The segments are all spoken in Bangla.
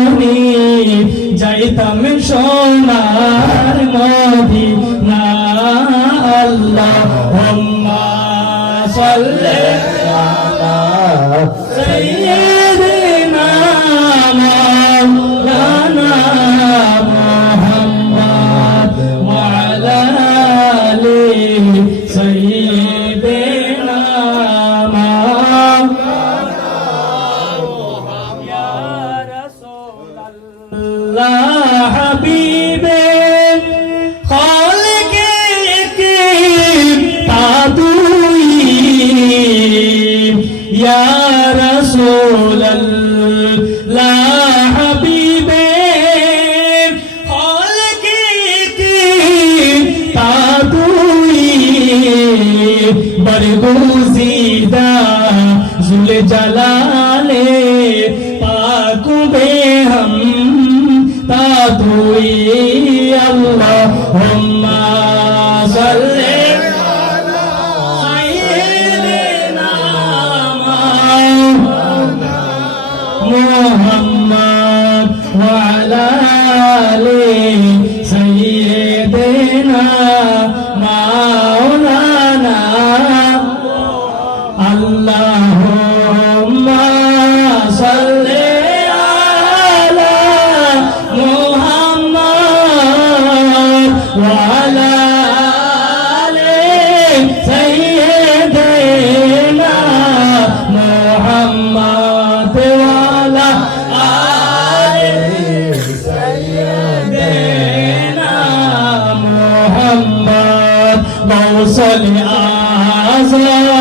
আমি যাইতাম সোনার মধি আমার গুজিদা জুল জালালে পাকুবে হাম তা তুই আল্লাহ المرسل آزاد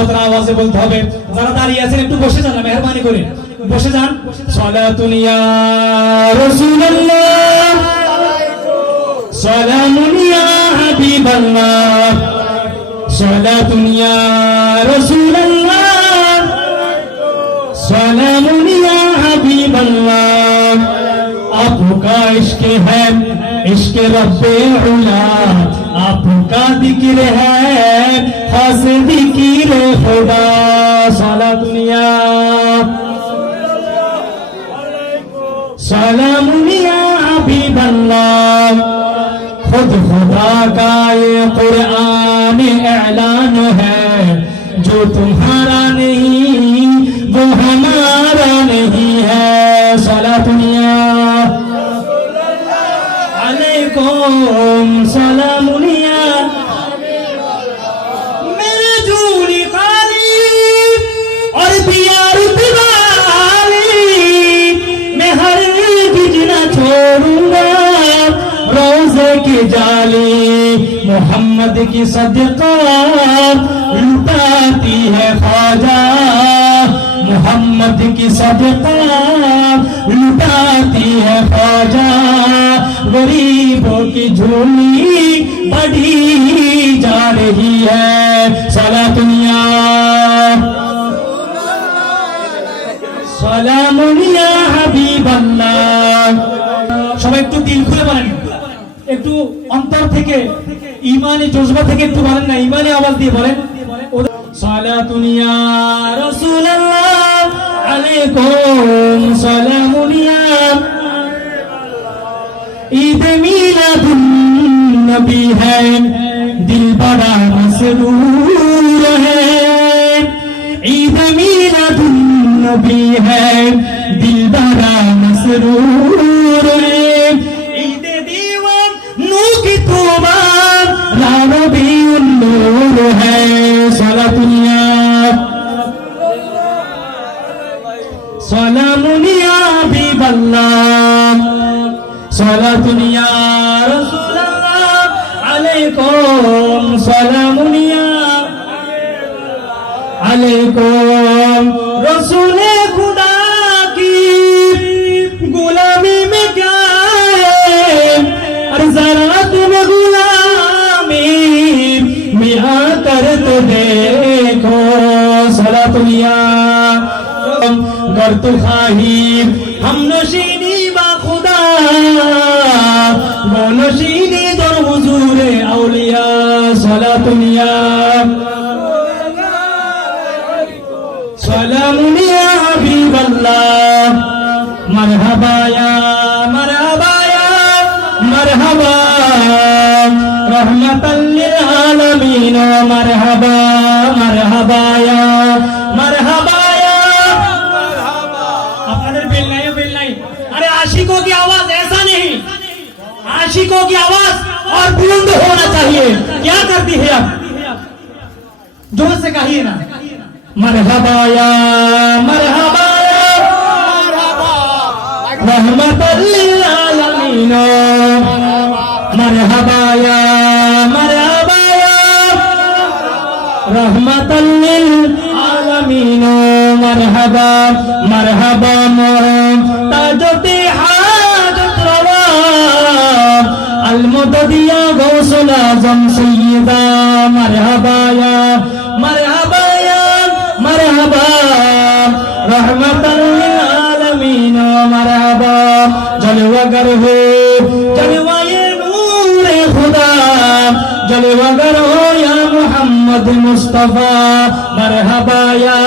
সম্পদ আওয়াজে বলতে হবে। যারা দাঁড়িয়ে আছেন, একটু বসে যান মেহরবানি করে। বসে যান। সলাতুনিয়া রাসূলুল্লাহ। সলামুনিয়া হাবিবাল্লাহ। সলাতুনিয়া রাসূলুল্লাহ। সলামুনিয়া হাবিবাল্লাহ। आपका इश्क है आपका जिक्र है खास जिक्र खुदा साला दुनिया सलाम या हबीब अल्लाह खुद खुदा का ये कुरान ऐलान है जो तुम्हारा नहीं वो हमारा नहीं है सला दुनिया अलैकुम सलामुनिया जाली मोहम्मद की सदका लुटाती है ख्वाजा मोहम्मद की सदका लुटाती है ख्वाजा गरीबों की झोली बढ़ी जा रही है सला दुनिया সালামুনিয়া হাবিবাল্লাহ সবাই একটু দিল খুলে বলেন একটু অন্তর থেকে, ইমানে জজবা থেকে একটু বলেন না, ইমানে আওয়াজ দিয়ে বলেন। সালাতুন নবী হ্যায়, দিল বড়া মসরূর হ্যায়। বড়া সালাতুন ইয়া রাসূলুল্লাহ, আলাইকুম সালামুন ইয়া আলাইকুম। রসুলে খুদা কি? গুলামি মে আর যারা তুম গুলামি মে আকার তো দেখো। সারা দুনিয়া গর্ত খাহিব হাম নশি सला दुनिया سلام يا حبيب الله مرحبا يا مرحبا يا مرحبا رحمة للعالمين مرحبا مرحبا يا مرحبا يا আপনাদের বেল নাই বেল নাই अरे आशिकों की आवाज ऐसा नहीं आशिकों की आवाज और बुलंद होना चाहिए क्या करती है आप जोर से कहिए ना मरहबाया मरहबाया रहमत आलमीनो मरहबाया मरहबाया रहमत आलमीनो मरहबा मरहबा मोहम ताजते हाजत रवा अल मुददिया गौसुल आजम सैयदा मरहबा রহমতাল আলমিন মারাবা। জলওয়াগর হো, জলওয়ায়ে নূরে খুদা। জলওয়াগর হো, ইয়া মুহাম্মদ মুস্তাফা। মারহাবা ইয়া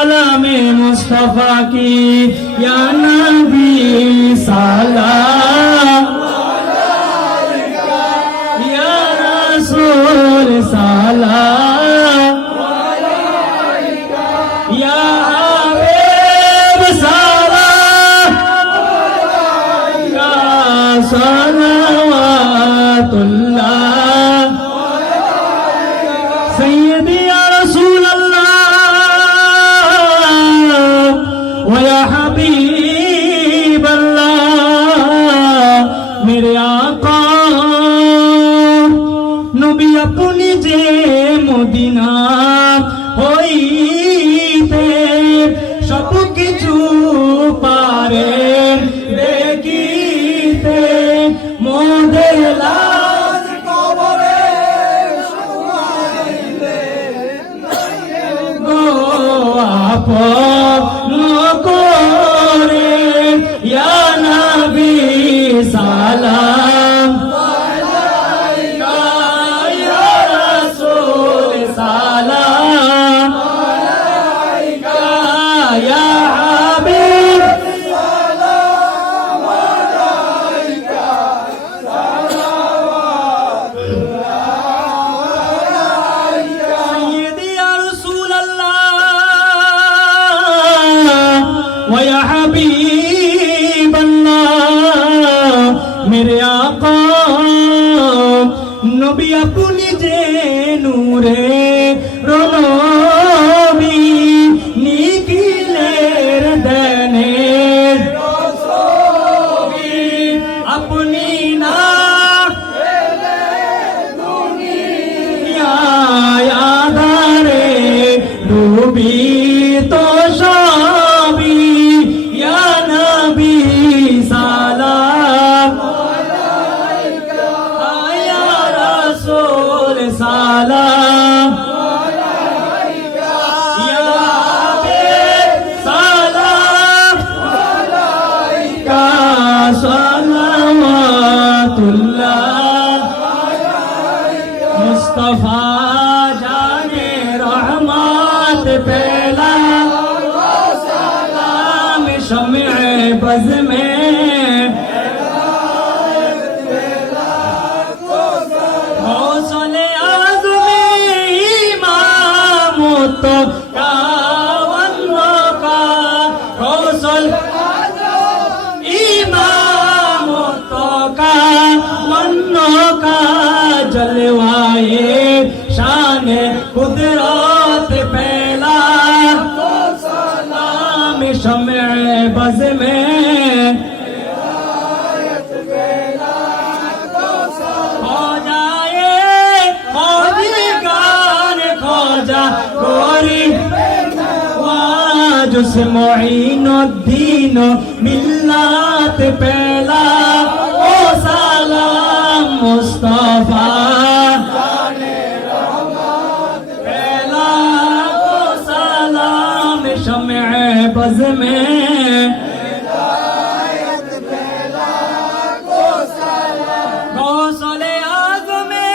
সালামে মুস্তফা কি? ইয়া নবী সালাম Allah, का मन्नो का जलवाए शान कुदरत पहला सलाम शम्य बज में हो जाए खोजी गान खोजा गोरी वाजुस मोइनुद्दीन मिल्लात पहला ओ सलाम मुस्तफा पहला ओ सलाम शम्य बज में गौसले आज़मे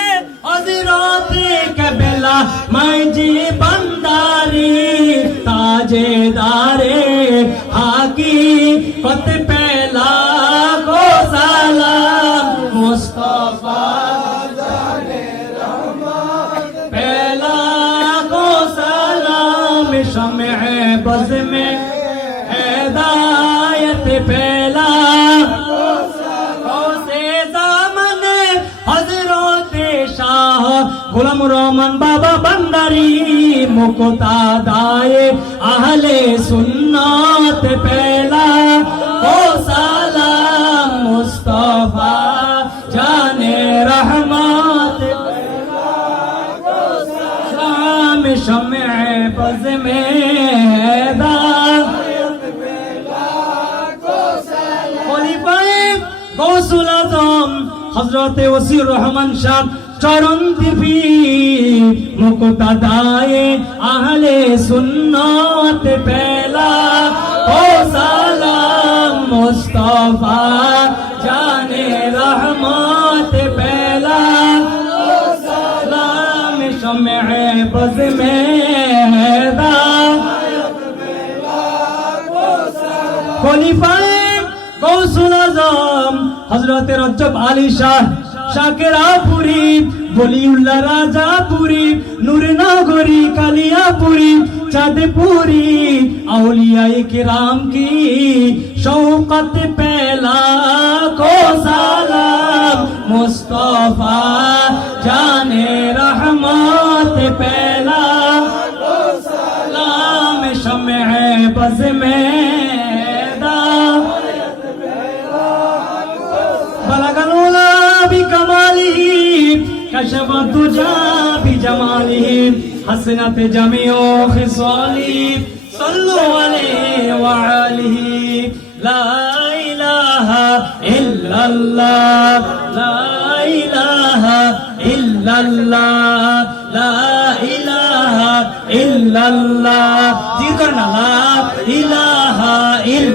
हज़रत कबला मंजी बंदारी ताजेदारे বাড়ি মুকতা দায়ে আহলে সুন্নাত পেলা। ও সালাম মুস্তফা, জানে রহমত শাম শমে বজ মে গৌসুল আজম হজরতে ওসির রহমান শাহ চরণ দিবি মুকতাদায়ে আহলে সুন্নাত পেলা। ও সালাম মুস্তাফা, জানে রহমত পেলা। ও সালাম শমে বজ মে খলিফায়ে গৌসুল আজম হজরত রজ্জব আলী শাহ শাকেরা পুরী বলিউল্লা রাজা পুরী নূরনগরী, কালিয়াপুরী, চাঁদপুরী আউলিয়া কিরাম কি? শওকত পেলা কো মুস্তফা জানে রহমত পেলা কো সালাম শমে বজ মে على بجماله حسنت جميع خصاله صلوا عليه وعاله لا إله إلا الله لا إله إلا الله لا إله إلا الله ذكرنا لا إله إلا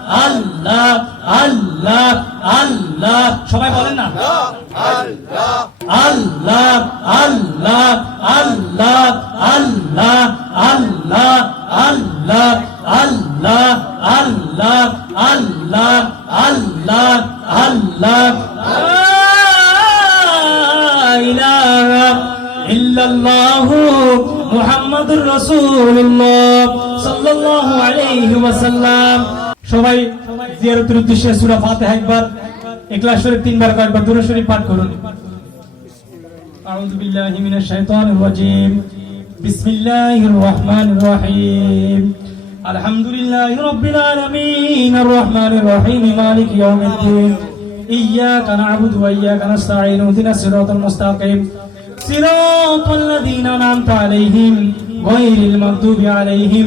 আল্লাহ আল্লাহ আল্লাহ সবাই বলেন না আল্লাহ আল্লাহ আল্লাহ আল্লাহ আল্লাহ আল্লাহ আল্লাহ আল্লাহ আল্লাহ আল্লাহ আল্লাহ ইলাহা ইল্লাল্লাহু মুহাম্মাদুর রাসূলুল্লাহ সাল্লাল্লাহু আলাইহি ওয়াসাল্লাম সবাই জিয়ারতের উদ্দেশ্যে সূরা ফাতিহা একবার ইখলাস শরীফ তিনবার কয়েকবার দুরূদ শরীফ পাঠ করুন أعوذ بالله من الشيطان الرجيم بسم الله الرحمن الرحيم الحمد لله رب العالمين الرحمن الرحيم مالك يوم الدين إياك نعبد وإياك نستعين اهدنا الصراط المستقيم صراط الذين أنعمت عليهم غير المغضوب عليهم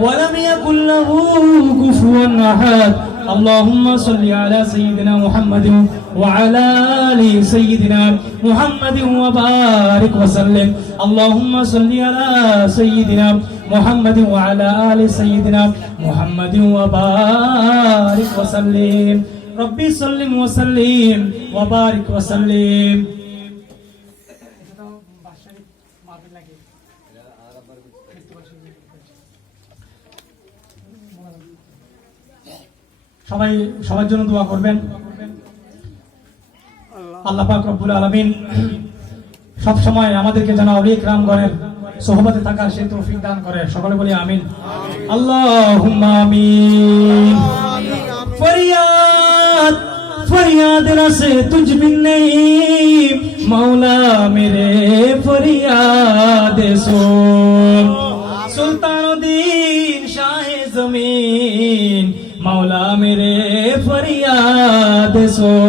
ولم يكن له كفوا أحد. اللهم صل على سيدنا محمد وعلى آل سيدنا محمد وبارك وسلم. اللهم صل على سيدنا محمد وعلى آل سيدنا محمد وبارك وسلم. ربي سلم وسلم وبارك وسلم. সবাই, সবার জন্য দোয়া করবেন। আল্লাহ পাক রব্বুল আলমিন সবসময় আমাদেরকে যেন অনেক রামগণের সোহবতে থাকার সে তৌফিক দান করে সকলে বলি আমিন। আল্লাহ আমিন। ফরিয়াদ ফরিয়াদ রাসে তুঝ নেই মৌলা মেরে ফরিয়াদ সো। یاد سو۔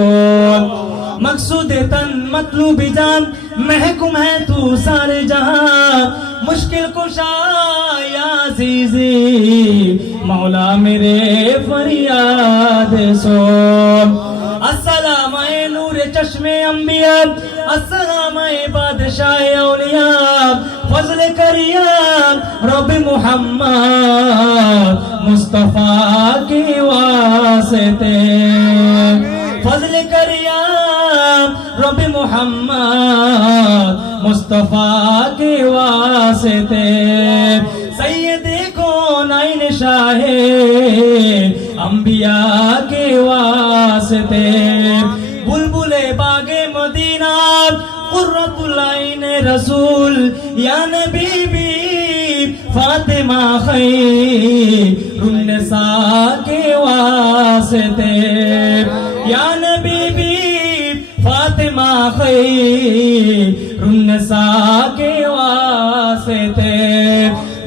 مقصود تن مطلوب جان، محکم ہے تو سار جہاں۔ مشکل کشا یا عزیزی، مولا میرے فریاد سو۔ السلام اے نور چشم انبیاء، السلام اے بادشاہ اولیاء۔ ফজলে করিয়াম রব মোহাম্মদ মুস্তফা কি ওয়াসতে ফজলে করিয়াম রব মোহাম্মদ মুস্তফা কি ওয়াসতে। সৈয়দ কো নাইন শাহে अम्बिया के वास्ते बुलबुले बागे मदीना कुर्रतुलाइन रसूल یا نبی بی فاطمہ خیر النساء کے واسطے۔ یا نبی بی فاطمہ خیر النساء کے واسطے۔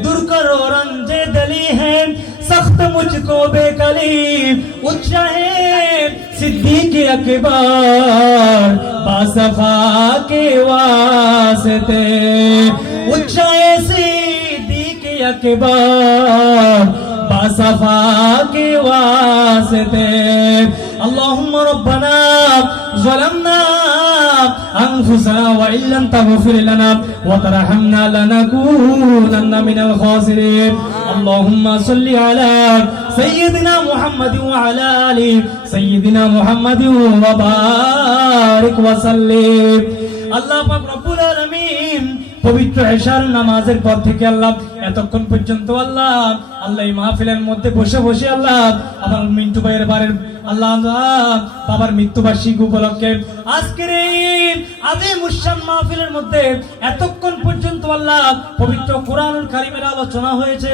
دور کرو رنج دلی ہے، سخت مجھ کو بے قلیب اچھا ہے صدیق اکبر باصفا کے واسطے۔ উঠায় সিদ্দিকে আকবর বাসাফাকে ওয়াসতে اللهم ربنا ظلمنا أنفسنا وإن لم تغفر لنا وترحمنا لنكونن من الخاسرين اللهم صل على سيدنا محمد وعلى آل سيدنا محمد وبارك وسلم الله أكبر পবিত্র এশার নামাজের পর থেকে আল্লাহ, এতক্ষণ পর্যন্ত আল্লাহ আল্লাহ এই মাহফিলের মধ্যে বসে বসে আল্লাহ, আমার মিন্টু ভাইয়ের বাড়ির আল্লাহ বাবার মৃত্যুবার্ষিকী উপলক্ষে আজকের এই আজে মুসান মাহফিলের মধ্যে এতক্ষণ পর্যন্ত আল্লাহ পবিত্র কোরআনুল কারিমের আলোচনা হয়েছে।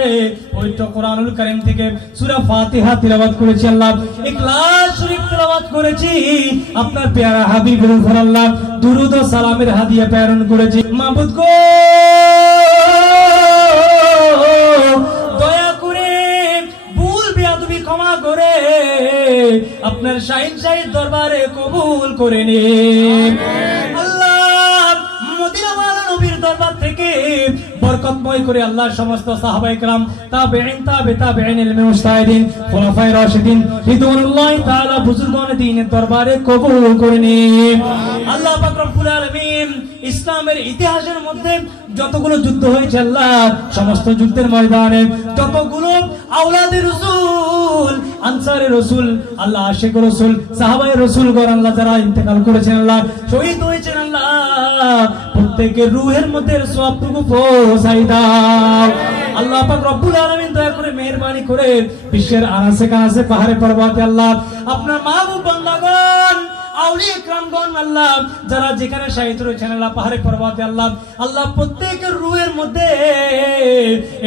পবিত্র কোরআনুল কারিম থেকে সূরা ফাতিহা তিলাওয়াত করেছি আল্লাহ। ইখলাস শরীফ তিলাওয়াত করেছি। আপনার পেয়ারা হাবিবের উপর দুরুদ সালামের হাদিয়া প্রেরণ করেছি। মাহবুদ গো! আপনার শাহিন শাহিদ দরবারে কবুল করে নিন আল্লাহ মদিনাওয়ালা নবীর দরবার থেকে বরকতময় করে আল্লাহ সমস্ত সাহাবায়ে کرام তাবেঈন তাবে তাবেঈন ইলমে মুস্তাহিদিন খুলাফায়ে রাশিদিন রিদওয়ানুল্লাহি তাআলা বুজুর্গান দ্বীনের দরবারে কবুল করে নিন আল্লাহ পাক রব্বুল আলামিন ইসলামের ইতিহাসের মধ্যে যতগুলো যুদ্ধ হয়েছে আল্লাহ, সমস্ত যুদ্ধের ময়দানে যতগুলো আওলাদের রসুল আনসারের রসুল, আল্লাহ আশেখ রসুল সাহাবাই রসুল গর আল্লাহ যারা ইন্তেকাল করেছেন আল্লাহ, শহীদ হয়েছেন আল্লাহ। প্রত্যেকের রুহের মধ্যে সবটুকু আল্লাহ রব্বুল দয়া করে মেহেরবানি করে বিশ্বের আনাসে কানাসে পাহাড়ে পর্বতে আল্লাহ, আপনার মাহবুব বান্দাগণ আল্লাহ, যারা যেখানে রয়েছেন, আল্লাহ পাহাড়ে পর্বতে, আল্লাহ আল্লাহ, প্রত্যেকের রুয়ের মধ্যে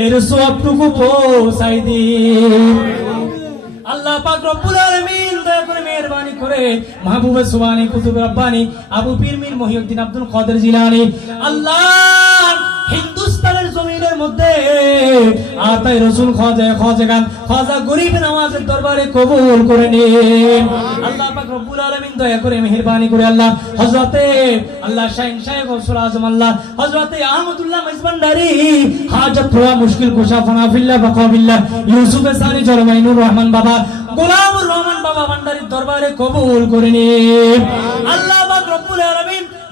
এর সবটুকু পৌঁছাই দিন। আল্লাহ করে মেহেরবানি সুবানি কুতুব আবু পীর মীর মহিউদ্দিন আব্দুল কাদের জিলানী, আল্লাহ হিন্দু মধ্যে। আতাই রসুল খাজা খাজা গান, খাজা গরিব নওয়াজের দরবারে কবুল করে নিন। আল্লাহ পাক রব্বুল আলামিন দয়া করে মেহেরবানি করে আল্লাহ, হযরতে আল্লাহ শাহিন শাহ গৌসুল আজম আল্লাহ হযরতে আহমদুল্লাহ মাইজবান্ডারি হাজত হুয়া মুশকিল কুশা ফানাফিল্লাহ বাকাবিল্লাহ ইউসুফ সানি জরমাইনুর রহমান বাবা, গোলামুর রহমান বাবা ভান্ডারির দরবারে কবুল করে নিন। আল্লাহ পাক রব্বুল আলামিন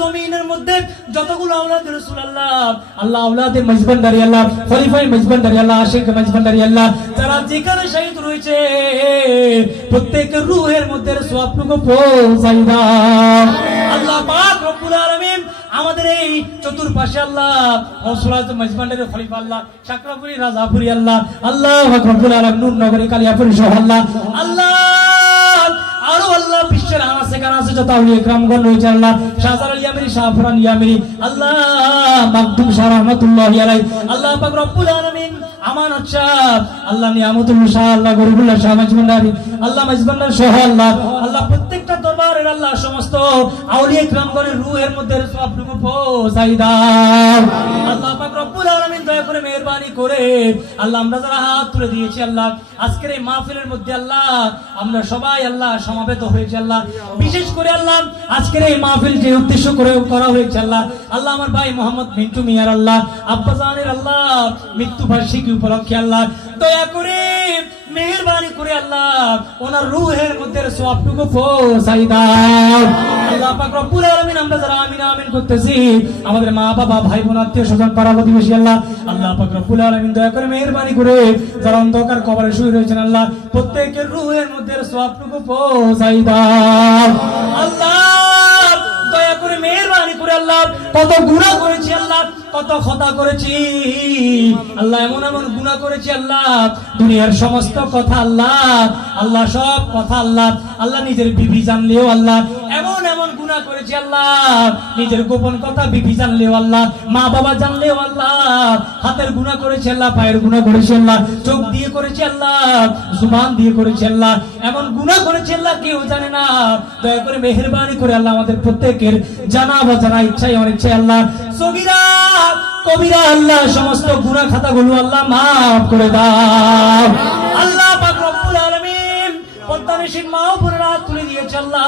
জমিনের মধ্যে যতগুলো আওলাদ রাসূল আল্লাহ আল্লাহ আওলাদের মাইজ ভান্ডারি আল্লাহ খলিফাই মাইজ ভান্ডারি আল্লাহ আশিক মাইজ ভান্ডারি আল্লাহ যারা যেখানে শহীদ রয়েছে প্রত্যেকের রূহের মধ্যে সবটুকু পৌঁছাই দাও আল্লাহ পাক রব্বুল আলামিন আমাদের এই চতুর্পাশে আল্লাহ হসরাত মজবান্ডারের খলিফা আল্লাহ সাকরাপুরি রাজাপুরি আল্লাহ আল্লাহ রব্বুল আলামিন নূর নগরী কালিয়াপুরি সহ আল্লাহ আল্লাহ আরও আল্লাহ বিশ্বের আনাসে কানাসে যত আউলিয়া ইকরামগণ রয়েছে, আল্লাহ শাহজার ইয়ামিনি আমিরি শাহফরান ইয়ামিনি, আল্লাহ মাকদুম শাহ রহমাতুল্লাহি আলাইহি, আল্লাহ পাক রব্বুল আলামিন, আমান শাহ আল্লাহ নিয়ামতুল্লাহ শাহ আল্লাহ গরিবুল্লাহ শাহ মাঝবান্ডারি আল্লাহ মাঝবান্ডার সহ আল্লাহ আল্লাহ প্রত্যেকটা দরবারের আল্লাহ সমস্ত আউলিয়া ইকরামগণের রূহের মধ্যে সবটুকু পৌঁছাই দাও আল্লাহ পাক রব্বুল আলামিন দয়া করে মেহেরবানি করে আল্লাহ আমরা যারা হাত তুলে দিয়েছি আল্লাহ আজকের এই মাহফিলের মধ্যে আল্লাহ আমরা সবাই আল্লাহ সমাবেত হয়েছে আল্লাহ বিশেষ করে আল্লাহ আজকের এই মাহফিল যে উদ্দেশ্য করে করা হয়েছে আল্লাহ আল্লাহ আমার ভাই মোহাম্মদ মিন্টু মিয়ার আল্লাহ আব্বাজানের আল্লাহ মৃত্যু বার্ষিকী উপলক্ষে আল্লাহ দয়া করে মেহেরবানি করে আল্লাহ ওনার রুহের মধ্যে সবটুকু পৌঁছাই দাও। আল্লাহ পাক রব্বুল আলামিন আমরা যারা আমিন আমিন করতেছি, আমাদের মা বাবা, ভাই বোন, আত্মীয় স্বজন, পাড়া প্রতিবেশী, আল্লাহ আল্লাহ পাক রব্বুল আলামিন দয়া করে মেহেরবানি করে যারা অন্ধকার কবরে শুয়ে রয়েছেন, আল্লাহ, প্রত্যেকের রুহের মধ্যে সবটুকু পৌঁছাই দাও। আল্লাহ দয়া করে মেহরবানি করে আল্লাহ, কত গুণা করেছি আল্লাহ, কত খতা করেছি। আল্লাহ এমন এমন গুণা করেছি আল্লাহ, দুনিয়ার সমস্ত কথা আল্লাহ আল্লাহ সব কথা আল্লাহ আল্লাহ নিজের বিবি জানলেও আল্লাহ এমন এমন গুনাহ করেছি আল্লাহ, নিজের গোপন কথা বিবি জানলেও আল্লাহ, মা বাবা জানলেও আল্লাহ, হাতের গুনাহ করেছি আল্লাহ, পায়ের গুনাহ করেছি আল্লাহ, চোখ দিয়ে করেছি আল্লাহ, জুবান দিয়ে করেছি আল্লাহ, এমন গুনাহ করেছি আল্লাহ, কেউ জানে না। দয়া করে মেহেরবানি করে আল্লাহ আমাদের প্রত্যেকের জানা বা জানা ইচ্ছাই ইচ্ছাই আল্লাহ, সগিরা, কবিরা, আল্লাহ, সমস্ত গুনাহ খাতাগুলো আল্লাহ মাফ করে দাও। আল্লাহ রব্বুল মা উপরে রাত তুলে দিয়েছে আল্লাহ।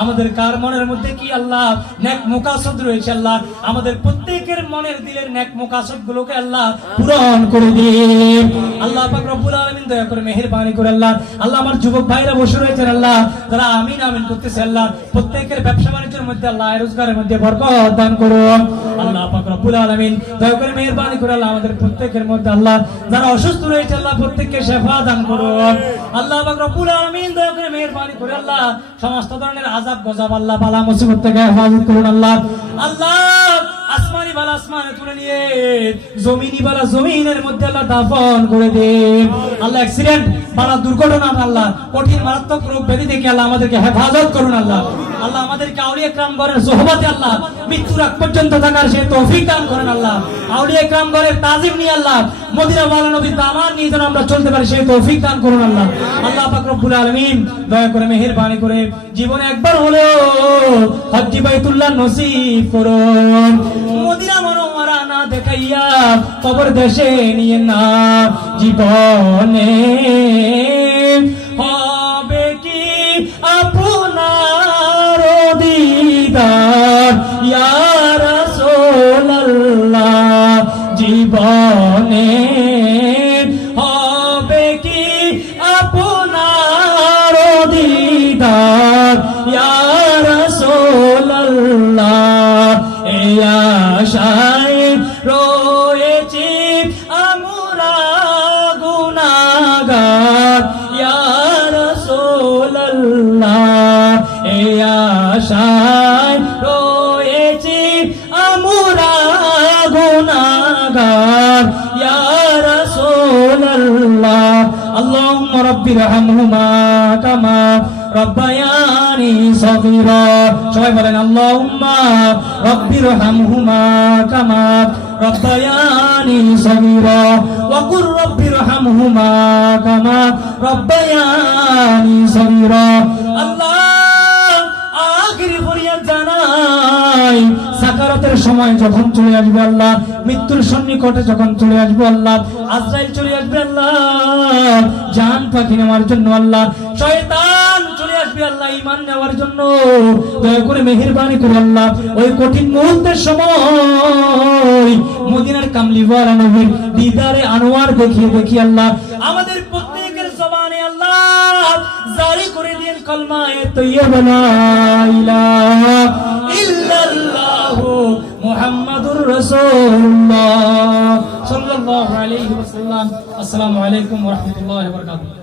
আমাদের কার মনের মধ্যে কি আল্লাহ? ন্যাক মুকাসদ রয়েছে আল্লাহ। আমাদের প্রত্যেকের মনের দিলের ন্যাক মুকাসদ গুলোকে আল্লাহ পূরণ করে দিন। আল্লাহ পাক রব্বুল আলামিন দয়া করে মেহেরবানি করে আল্লাহ। আল্লাহ আমার যুবক ভাইরা বসে রয়েছেন আল্লাহ। যারা আমিন আমিন করতেছে আল্লাহ। প্রত্যেকের ব্যবসা মধ্যে, আল্লাহ রোজগারের মধ্যে বরকত দান করুন। আল্লাহ পাক রব্বুল আলামিন দয়া করে মেহেরবানি করে আল্লাহ আমাদের প্রত্যেকের মধ্যে আল্লাহ যারা অসুস্থ রয়েছে, আল্লাহ প্রত্যেককে শেফা দান করুন। আল্লাহ পাক রব্বুল আলামিন দয়া করে মেহেরবানি করে আল্লাহ সমস্ত ধরনের আযাব, গজব আল্লাহ বালা মুসিবত থেকে হেফাজত করুন আল্লাহ। আল্লাহ, আসমানি বালা আসমানে তুলে নিয়ে, জমিনি বালা জমিনের মধ্যে আল্লাহ দাফন করে দিন। আল্লাহ অ্যাক্সিডেন্ট বালা দুর্ঘটনা আল্লাহ কঠিন মারাত্মক রোগ ব্যাধি থেকে আল্লাহ আমাদেরকে হেফাজত করুন আল্লাহ। আল্লাহ, আমাদেরকে আউলিয়া ক্রাম ঘরের সোহবতে আল্লাহ মৃত্যুর আগ পর্যন্ত থাকার সেই তৌফিক দান করেন আল্লাহ। আউলিয়া ক্রাম ঘরের তাজিম নিয়ে আল্লাহ, মদিনা ওয়ালা নবী দামান নিয়ে যেন আমরা চলতে পারি, সেই তৌফিক দান করুন আল্লাহ। আল্লাহ পাক রব্বুল আলামিন, দয়া করে মেহেরবানি করে জীবনে একবার হলেও হজ্জি বাইতুল্লাহ নসিব করুন মদিনা মনোমারা না দেখাইয়া কবর দেশে নিয়ে না। জীবনে হবে কি আপনার দিদার ইয়া রব্বিরহামহুমা কামা রব্বায়ানি সগীরা। সবাই বলেন, আল্লাহুম্মা রব্বিরহামহুমা কামা রব্বায়ানি সগীরা। ওয়া কুল রব্বিরহামহুমা কামা রব্বায়ানি সগীরা। আল্লাহ আখিরি ফরিয়াদ জানাই সাকারাতের সময় যখন চলে আসবে আল্লাহ, মৃত্যুর সন্নিকটে যখন চলে আসবে আল্লাহ, আজরাইল চলে আসবে আল্লাহ, জান পাখি নেওয়ার জন্য আল্লাহ, শয়তান চলে আসবে আল্লাহ ইমান নেওয়ার জন্য। দয়া করে মেহেরবানি করে আল্লাহ, ওই কঠিন মুহূর্তের সময় মদিনার কামলিওয়ালা নবীর দিদারে আনোয়ার দেখিয়ে দেখি আল্লাহ, আমাদের আল্লাহ জারি করে দিন কলমায়ে তৈয়বা লা ইলাহা ইল্লাল্লাহ মুহাম্মাদুর রাসূলুল্লাহ সাল্লাল্লাহু আলাইহি ওয়াসাল্লাম। আসসালামু আলাইকুম ওয়া রাহমাতুল্লাহি ওয়া বারাকাতুহু।